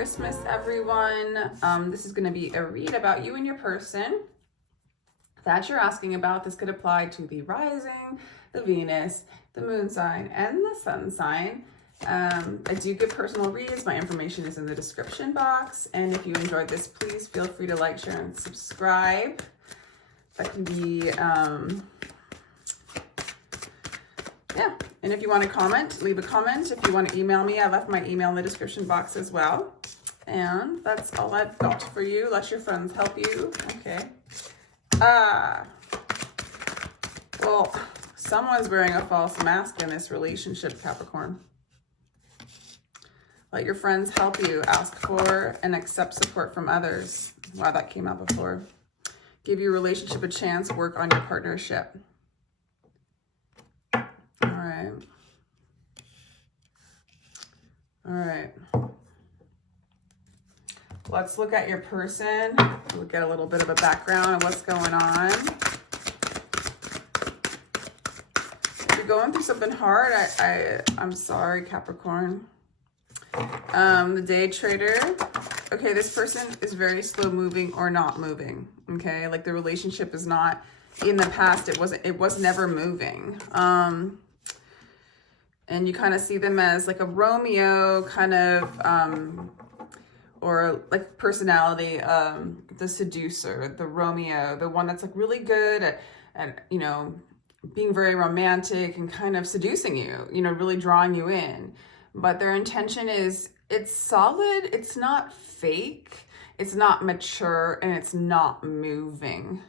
Christmas, everyone. This is going to be a read about you and your person that you're asking about. This could apply to the rising, the Venus, the moon sign, and the sun sign. I do give personal reads. My information is in the description box. And if you enjoyed this, please feel free to like, share, and subscribe. That can be, yeah. And if you want to comment, leave a comment. If you want to email me, I left my email in the description box as well. And that's all I've got for you. Let your friends help you. Okay. Well, someone's wearing a false mask in this relationship, Capricorn. Let your friends help you. Ask for and accept support from others. Wow, that came out before. Give your relationship a chance. Work on your partnership. All right. Let's look at your person. We'll get a little bit of a background on what's going on. If you're going through something hard, I'm sorry, Capricorn. The day trader. Okay, this person is very slow moving or not moving. Okay, like the relationship is not, in the past, it was never moving. And you kind of see them as like a Romeo kind of, or like personality, the seducer, the Romeo, the one that's like really good at, you know, being very romantic and kind of seducing you, you know, really drawing you in. But their intention is, it's solid, it's not fake, it's not mature, and it's not moving.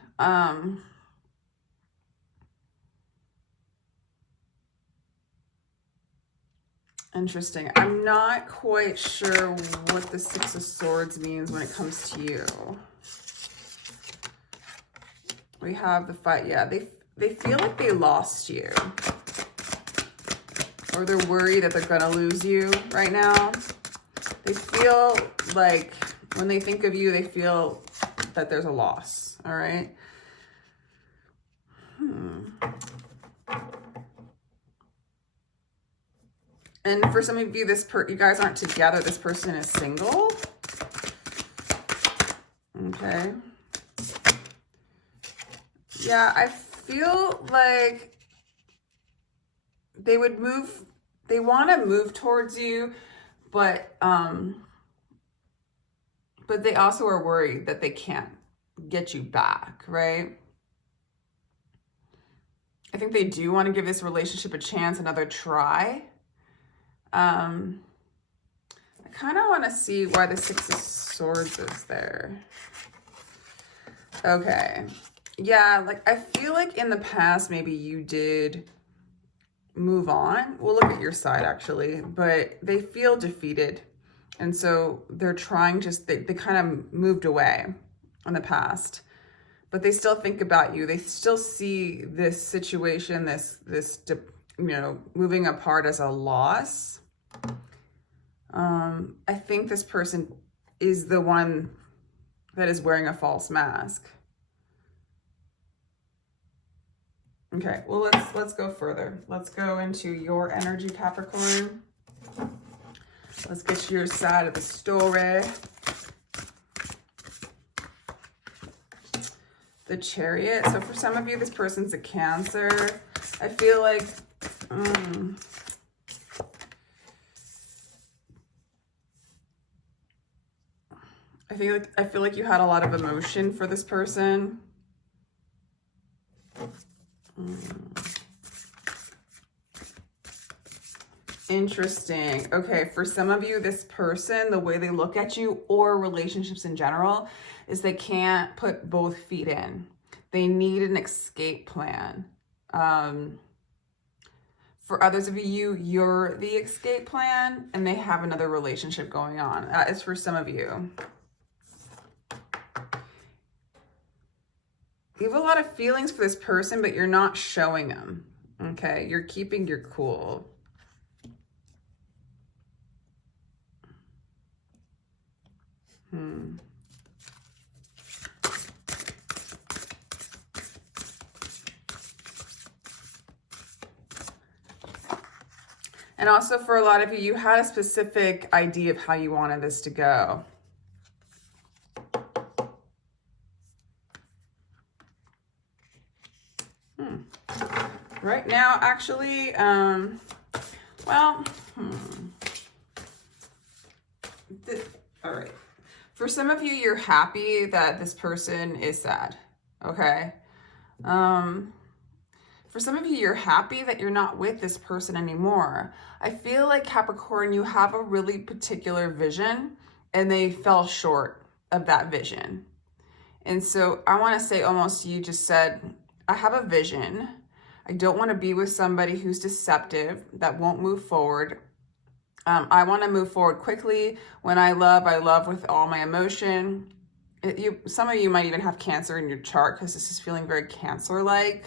Interesting. I'm not quite sure what the Six of Swords means when it comes to you. We have the fight. Yeah, they feel like they lost you. Or they're worried that they're going to lose you right now. They feel like when they think of you, they feel that there's a loss. All right. And for some of you, you guys aren't together. This person is single. Okay. Yeah, I feel like they would move. They want to move towards you, but they also are worried that they can't get you back, right? I think they do want to give this relationship a chance, another try. I kind of want to see why the Six of Swords is there. Okay. Yeah, like I feel like in the past, maybe you did move on. We'll look at your side actually, but they feel defeated. And so they're trying they kind of moved away in the past, but they still think about you. They still see this situation, this, you know, moving apart as a loss. I think this person is the one that is wearing a false mask. Okay, well, let's go further. Let's go into your energy, Capricorn. Let's get your side of the story. The Chariot. So for some of you, this person's a Cancer. I feel like I feel like you had a lot of emotion for this person. Interesting. Okay, for some of you, this person, the way they look at you or relationships in general is they can't put both feet in. They need an escape plan. For others of you, you're the escape plan and they have another relationship going on. That is for some of you. You have a lot of feelings for this person, but you're not showing them. Okay, you're keeping your cool. And also for a lot of you, you had a specific idea of how you wanted this to go. Right now, actually, all right. For some of you, you're happy that this person is sad, okay? For some of you, you're happy that you're not with this person anymore. I feel like Capricorn, you have a really particular vision and they fell short of that vision. And so I want to say almost you just said, I have a vision. I don't want to be with somebody who's deceptive, that won't move forward. I want to move forward quickly. When I love with all my emotion. Some of you might even have Cancer in your chart because this is feeling very Cancer-like.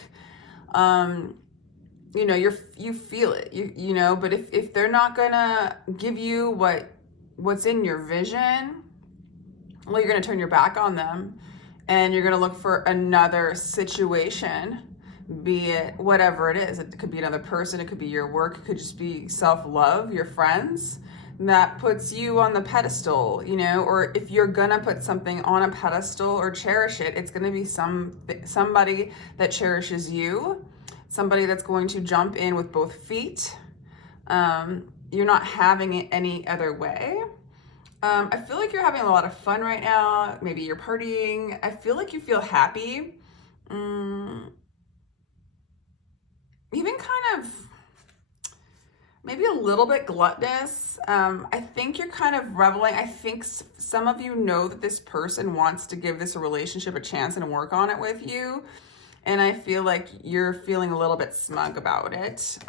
You know, you feel it, you know, but if they're not gonna give you what's in your vision, well, you're gonna turn your back on them and you're gonna look for another situation, be it whatever it is. It could be another person, it could be your work, it could just be self-love, your friends, that puts you on the pedestal, you know, or if you're gonna put something on a pedestal or cherish it, it's gonna be somebody that cherishes you, somebody that's going to jump in with both feet. You're not having it any other way. I feel like you're having a lot of fun right now. Maybe you're partying. I feel like you feel happy. Even kind of maybe a little bit gluttonous. I think you're kind of reveling. I think some of you know that this person wants to give this relationship a chance and work on it with you. And I feel like you're feeling a little bit smug about it.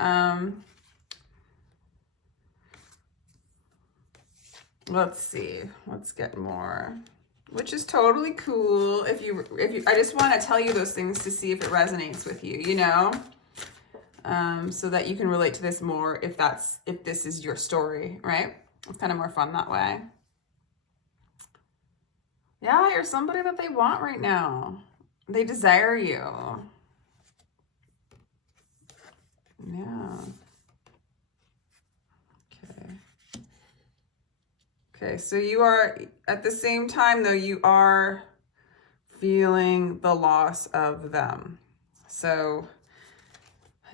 Let's see, let's get more, which is totally cool. If you, I just want to tell you those things to see if it resonates with you, you know? So that you can relate to this more if this is your story, right? It's kind of more fun that way. Yeah, you're somebody that they want right now. They desire you. Yeah. Okay, so you are, at the same time though, you are feeling the loss of them. So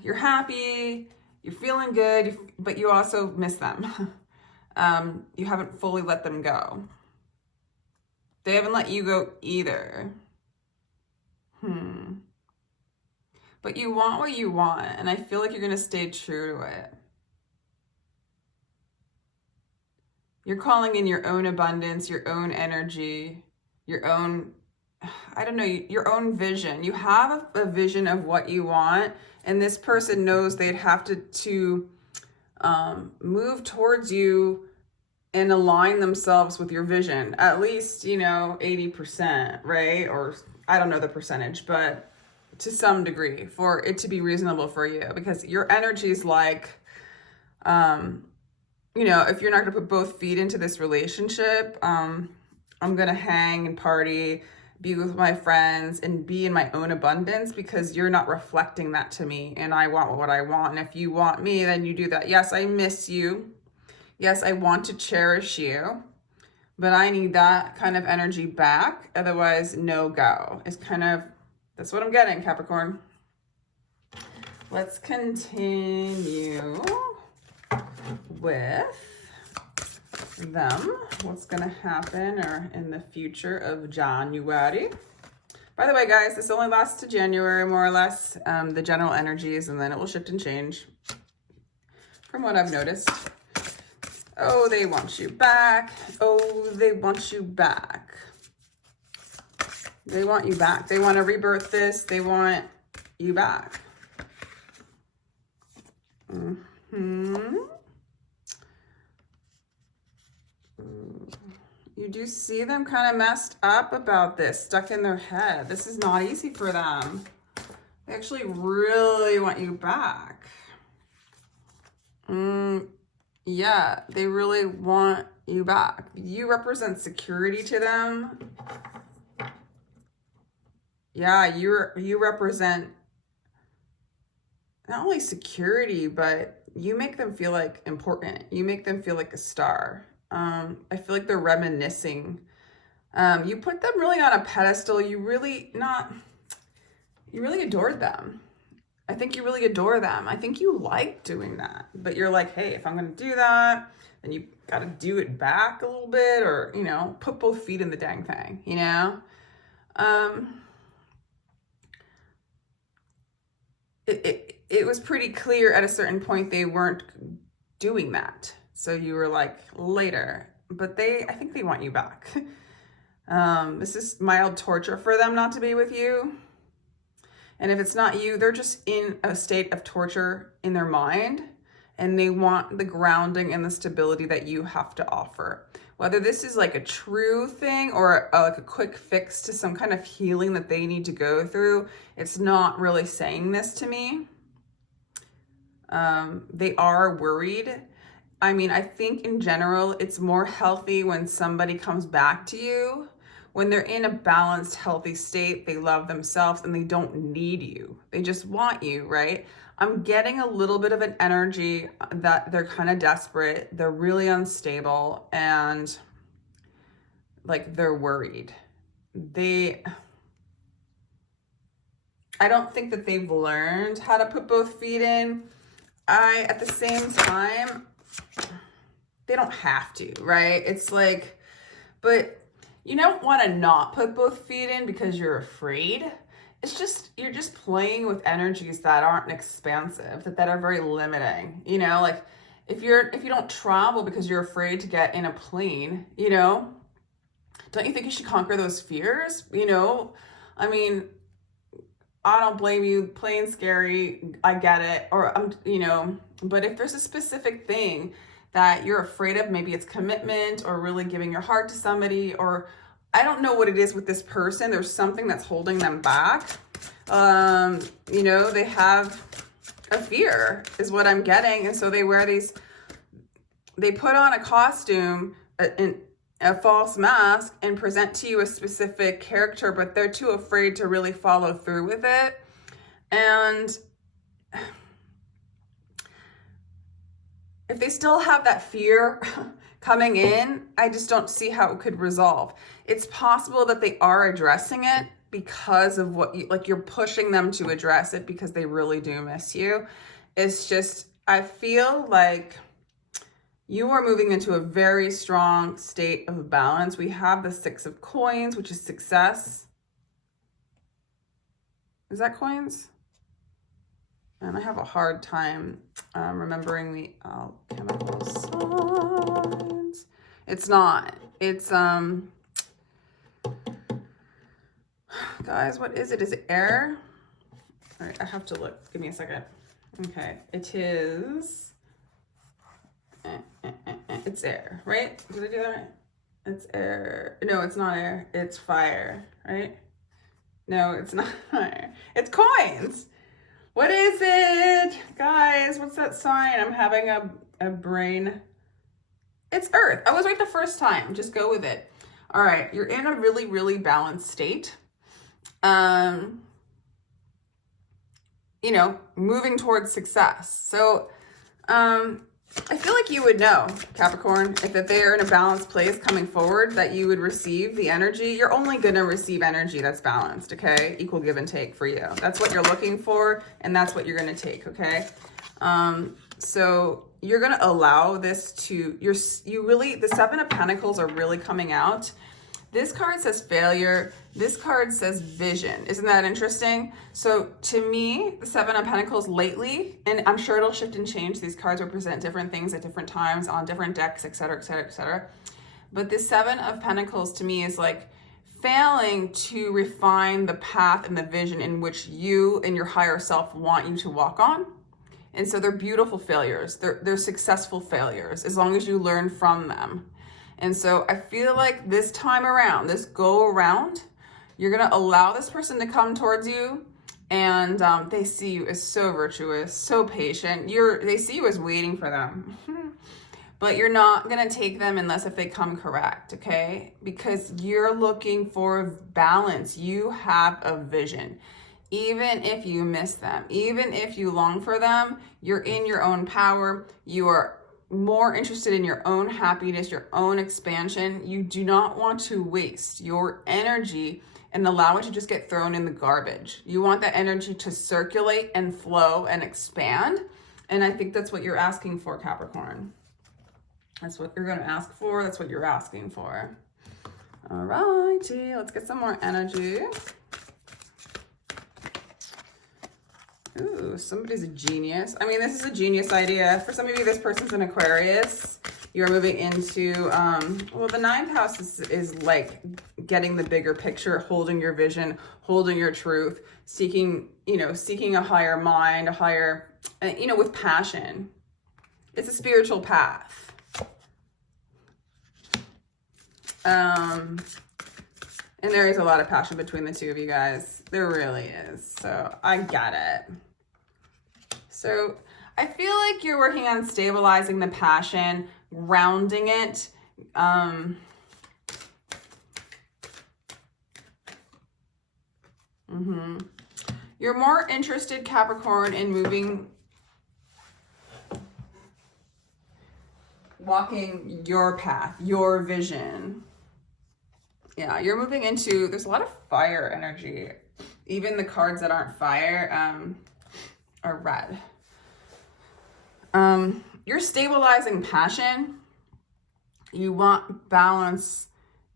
you're happy, you're feeling good, but you also miss them. You haven't fully let them go. They haven't let you go either. But you want what you want, and I feel like you're gonna stay true to it. You're calling in your own abundance, your own energy, your own, I don't know, your own vision. You have a vision of what you want, and this person knows they'd have to move towards you and align themselves with your vision. At least, you know, 80%, right? Or I don't know the percentage, but to some degree for it to be reasonable for you, because your energy is like, you know, if you're not going to put both feet into this relationship, I'm going to hang and party, be with my friends, and be in my own abundance because you're not reflecting that to me. And I want what I want. And if you want me, then you do that. Yes, I miss you. Yes, I want to cherish you. But I need that kind of energy back. Otherwise, no go. It's kind of, that's what I'm getting, Capricorn. Let's continue with them. What's going to happen or in the future of January. By the way, guys, this only lasts to January, more or less, the general energies, and then it will shift and change from what I've noticed. Oh, they want you back. Oh, they want you back. They want you back. They want to rebirth this. They want you back. You do see them kind of messed up about this, stuck in their head. This is not easy for them. They actually really want you back. Yeah, they really want you back. You represent security to them. Yeah, you represent not only security, but you make them feel like important. You make them feel like a star. I feel like they're reminiscing. You put them really on a pedestal. You really adored them. I think you really adore them. I think you like doing that, but you're like, hey, if I'm going to do that, then you got to do it back a little bit, or, you know, put both feet in the dang thing, you know? It was pretty clear at a certain point they weren't doing that. So you were like, later, but I think they want you back. This is mild torture for them not to be with you. And if it's not you, they're just in a state of torture in their mind, and they want the grounding and the stability that you have to offer. Whether this is like a true thing or like a quick fix to some kind of healing that they need to go through, it's not really saying this to me. They are worried. I mean, I think in general, it's more healthy when somebody comes back to you. When they're in a balanced, healthy state, they love themselves and they don't need you. They just want you, right? I'm getting a little bit of an energy that they're kind of desperate. They're really unstable and like they're worried. I don't think that they've learned how to put both feet in. At the same time, they don't have to, right? It's like, but you don't want to not put both feet in because you're afraid. It's just, you're just playing with energies that aren't expansive, that are very limiting. You know, like if you don't travel because you're afraid to get in a plane, you know, don't you think you should conquer those fears? You know, I mean, I don't blame you. Plane's scary. I get it. Or you know, but if there's a specific thing that you're afraid of, maybe it's commitment or really giving your heart to somebody, or I don't know what it is with this person. There's something that's holding them back. You know, they have a fear is what I'm getting. And so they wear they put on a costume, a false mask, and present to you a specific character, but they're too afraid to really follow through with it. And if they still have that fear coming in, I just don't see how it could resolve. It's possible that they are addressing it because of what you're pushing them to address it because they really do miss you. It's just, I feel like you are moving into a very strong state of balance. We have the 6 of Coins, which is success. Is that coins? And I have a hard time remembering the alchemical signs. It's not. It's, guys, what is it? Is it air? All right, I have to look. Give me a second. Okay, it is... It's air, right? Did I do that right? It's air. No, it's not air. It's fire, right? No, it's not fire. It's coins. What is it? Guys, what's that sign? I'm having a brain. It's earth. I was right the first time. Just go with it. All right. You're in a really, really balanced state. You know, moving towards success. So, I feel like you would know, Capricorn, if they're in a balanced place coming forward, that you would receive the energy. You're only going to receive energy that's balanced, okay? Equal give and take for you. That's what you're looking for, and that's what you're going to take, okay? So you're going to allow this to, the 7 of Pentacles are really coming out. This card says failure. This card says vision. Isn't that interesting? So to me, the 7 of Pentacles lately, and I'm sure it'll shift and change. These cards represent different things at different times on different decks, etc., etc., etc. But this 7 of Pentacles to me is like failing to refine the path and the vision in which you and your higher self want you to walk on. And so they're beautiful failures. They're successful failures as long as you learn from them. And so I feel like this time around, this go around, you're going to allow this person to come towards you, and they see you as so virtuous, so patient. They see you as waiting for them. But you're not going to take them unless if they come correct, okay? Because you're looking for balance. You have a vision. Even if you miss them, even if you long for them, you're in your own power. You are more interested in your own happiness, your own expansion. You do not want to waste your energy and allow it to just get thrown in the garbage. You want that energy to circulate and flow and expand. And I think that's what you're asking for, Capricorn. That's what you're going to ask for. That's what you're asking for. All righty, let's get some more energy. Ooh, somebody's a genius. I mean, this is a genius idea. For some of you, this person's an Aquarius. You're moving into, well, the ninth house is like getting the bigger picture, holding your vision, holding your truth, seeking, seeking a higher mind, a higher, with passion. It's a spiritual path. And there is a lot of passion between the two of you guys. There really is. So I get it. So I feel like you're working on stabilizing the passion, grounding it. You're more interested, Capricorn, in walking your path, your vision. Yeah, you're moving into, there's a lot of fire energy. Even the cards that aren't fire are red. You're stabilizing passion. You want balance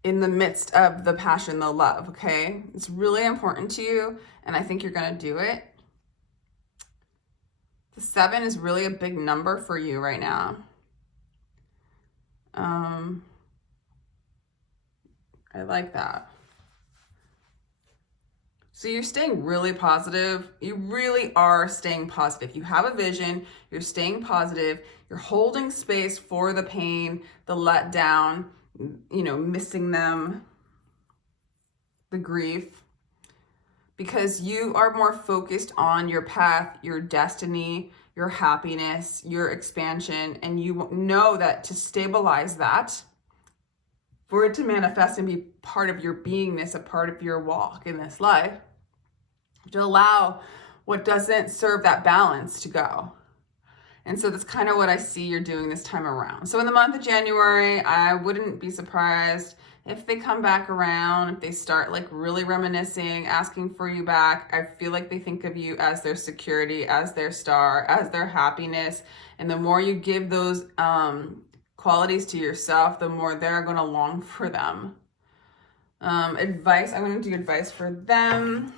in the midst of the passion, the love, okay? It's really important to you, and I think you're going to do it. The 7 is really a big number for you right now. I like that. So you're staying really positive. You really are staying positive. You have a vision. You're staying positive. You're holding space for the pain, the letdown, missing them, the grief, because you are more focused on your path, your destiny, your happiness, your expansion, and you know that to stabilize that, for it to manifest and be part of your beingness, a part of your walk in this life, to allow what doesn't serve that balance to go. And so that's kind of what I see you're doing this time around. So in the month of January, I wouldn't be surprised if they come back around, if they start like really reminiscing, asking for you back. I feel like they think of you as their security, as their star, as their happiness. And the more you give those qualities to yourself, the more they're going to long for them. Advice, I'm going to do advice for them.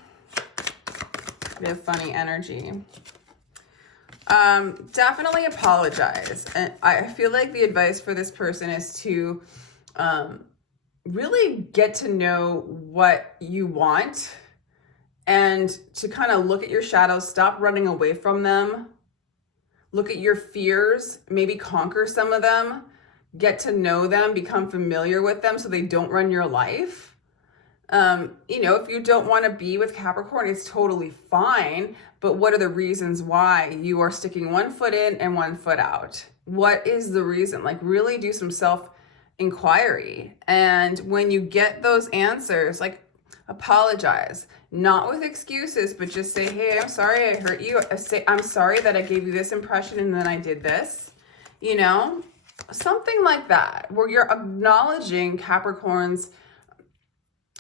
They have funny energy. Definitely apologize. And I feel like the advice for this person is to really get to know what you want and to kind of look at your shadows, stop running away from them. Look at your fears, maybe conquer some of them, get to know them, become familiar with them so they don't run your life. If you don't want to be with Capricorn, it's totally fine. But what are the reasons why you are sticking one foot in and one foot out? What is the reason? Like, really do some self-inquiry. And when you get those answers, like, apologize. Not with excuses, but just say, hey, I'm sorry I hurt you. I'm sorry that I gave you this impression and then I did this. Something like that, where you're acknowledging Capricorn's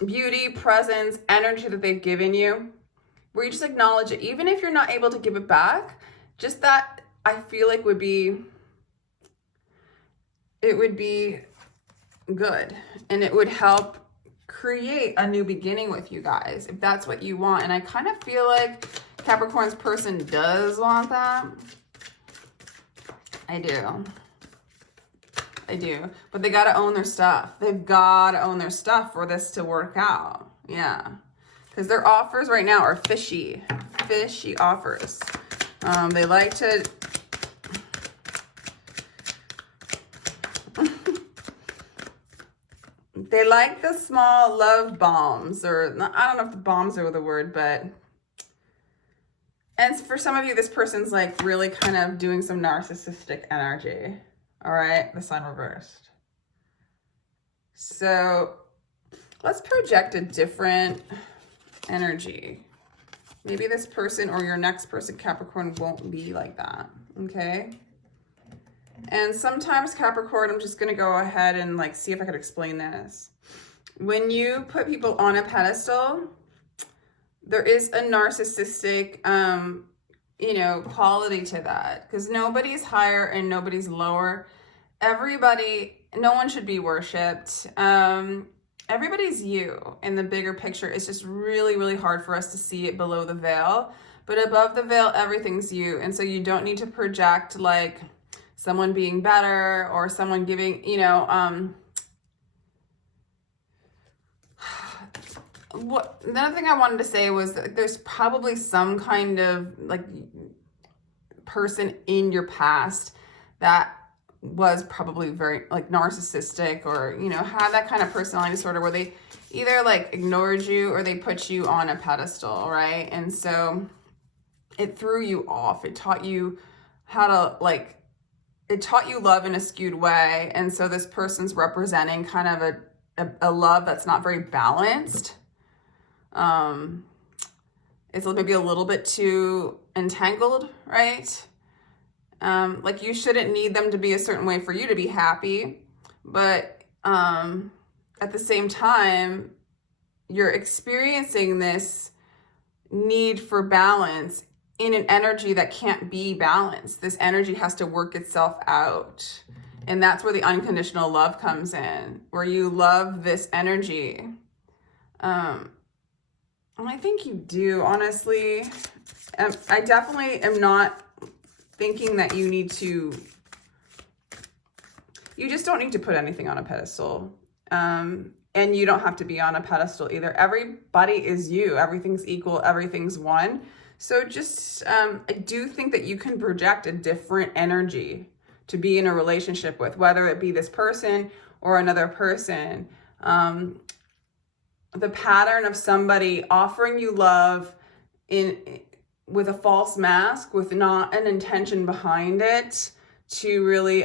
beauty, presence, energy that they've given you, where you just acknowledge it. Even if you're not able to give it back, just that, I feel like it would be good. And it would help create a new beginning with you guys, if that's what you want. And I kind of feel like Capricorn's person does want that. I do. But they got to own their stuff. They've got to own their stuff for this to work out. Yeah. Because their offers right now are fishy offers. They like to... They like the small love bombs, or I don't know if the bombs are the word, but... And for some of you, this person's like really kind of doing some narcissistic energy. All right, the sun reversed. So let's project a different energy. Maybe this person or your next person, Capricorn, won't be like that, okay? And sometimes, Capricorn, I'm just going to go ahead and like see if I could explain this. When you put people on a pedestal, there is a narcissistic, you know, quality to that, because nobody's higher and nobody's lower. Everybody, no one should be worshipped. Everybody's you in the bigger picture. It's just really, really hard for us to see it below the veil. But above the veil, everything's you. And so you don't need to project like someone being better or someone giving, you know, another thing I wanted to say was that there's probably some kind of like person in your past that was probably very like narcissistic, or, you know, had that kind of personality disorder where they either like ignored you or they put you on a pedestal, right? And so it threw you off. It taught you how to like, it taught you love in a skewed way. And so this person's representing kind of a love that's not very balanced. It's maybe a little bit too entangled, right? Like you shouldn't need them to be a certain way for you to be happy, but at the same time, you're experiencing this need for balance in an energy that can't be balanced. This energy has to work itself out. And that's where the unconditional love comes in, where you love this energy. And I think you do, honestly. I definitely am not thinking that you need to, you just don't need to put anything on a pedestal. And you don't have to be on a pedestal either. Everybody is you. Everything's equal. Everything's one. So just, I do think that you can project a different energy to be in a relationship with, whether it be this person or another person. The pattern of somebody offering you love with a false mask, with not an intention behind it, to really,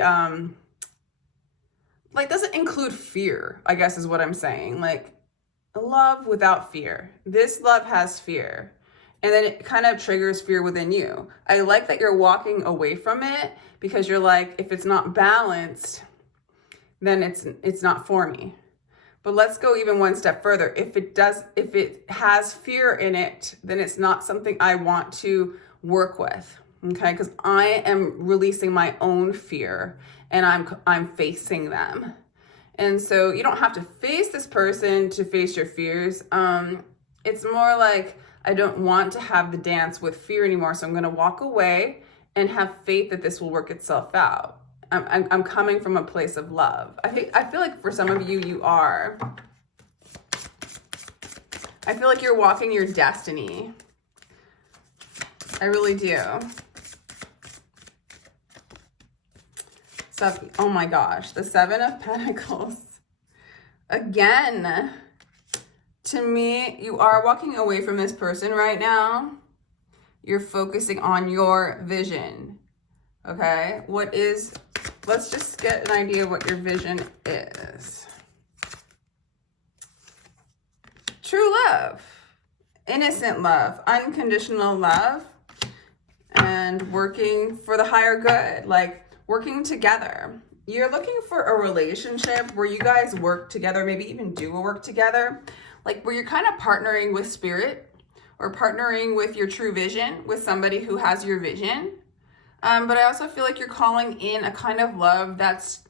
like, doesn't include fear, I guess is what I'm saying. Like, love without fear. This love has fear. And then it kind of triggers fear within you. I like that you're walking away from it, because you're like, if it's not balanced, then it's not for me. But let's go even one step further. If it has fear in it, then it's not something I want to work with. Okay? Because I am releasing my own fear and I'm facing them. And so you don't have to face this person to face your fears. It's more like, I don't want to have the dance with fear anymore. So I'm going to walk away and have faith that this will work itself out. I'm coming from a place of love. I feel like for some of you, you are. I feel like you're walking your destiny. I really do. So, oh my gosh, the Seven of Pentacles. Again, to me, you are walking away from this person right now. You're focusing on your vision. Okay, let's just get an idea of what your vision is. True love, innocent love, unconditional love, and working for the higher good, like working together. You're looking for a relationship where you guys work together, maybe even do a work together, like where you're kind of partnering with spirit or partnering with your true vision with somebody who has your vision. But I also feel like you're calling in a kind of love that's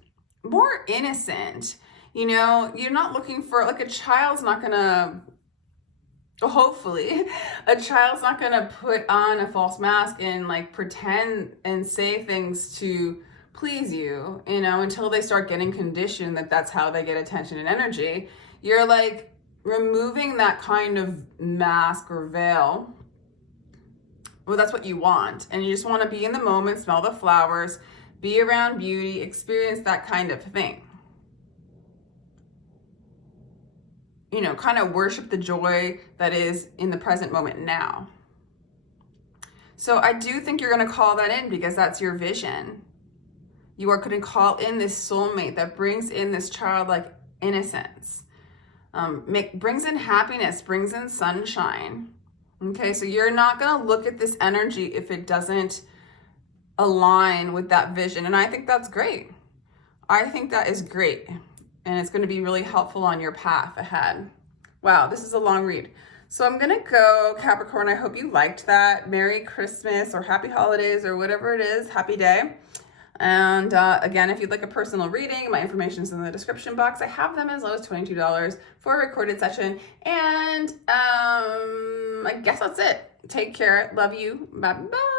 more innocent. You know, you're not looking for, like, a child's not gonna, hopefully, a child's not gonna put on a false mask and like pretend and say things to please you, you know, until they start getting conditioned that that's how they get attention and energy. You're like removing that kind of mask or veil. Well, that's what you want. And you just want to be in the moment, smell the flowers, be around beauty, experience that kind of thing. You know, kind of worship the joy that is in the present moment now. So I do think you're going to call that in, because that's your vision. You are going to call in this soulmate that brings in this childlike innocence, brings in happiness, brings in sunshine. Okay, so you're not going to look at this energy if it doesn't align with that vision. And I think that's great. I think that is great. And it's going to be really helpful on your path ahead. Wow, this is a long read. So I'm going to go, Capricorn. I hope you liked that. Merry Christmas or Happy Holidays or whatever it is. Happy day. And again, if you'd like a personal reading, my information is in the description box. I have them as low as $22 for a recorded session. And I guess that's it. Take care. Love you. Bye-bye.